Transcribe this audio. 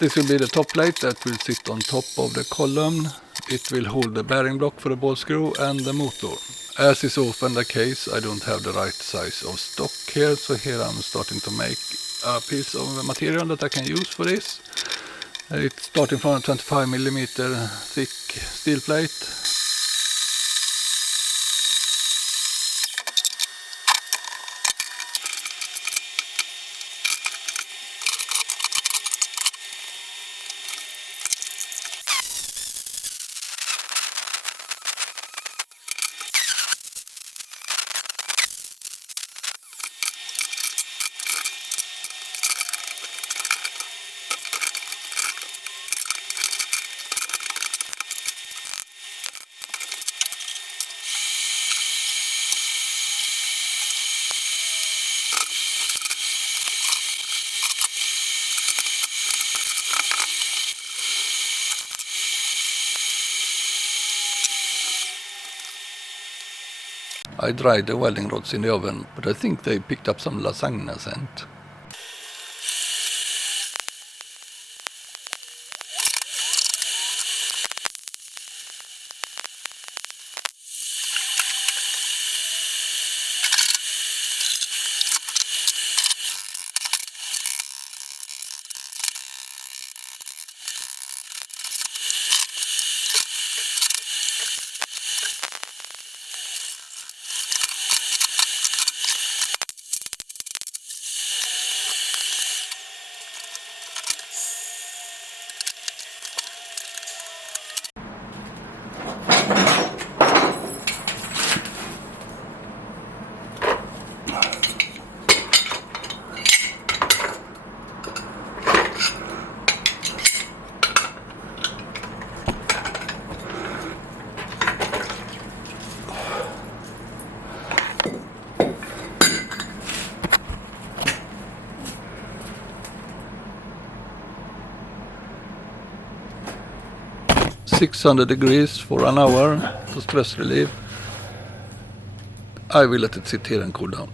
This will be the top plate that will sit on top of the column. It will hold the bearing block for the ball screw and the motor. As is often the case, I don't have the right size of stock here, so here I'm starting to make a piece of material that I can use for this. It's starting from a 25mm thick steel plate. I dried the welding rods in the oven, but I think they picked up some lasagna scent. .600 degrees for an hour to stress relieve. I will let it sit here and cool down.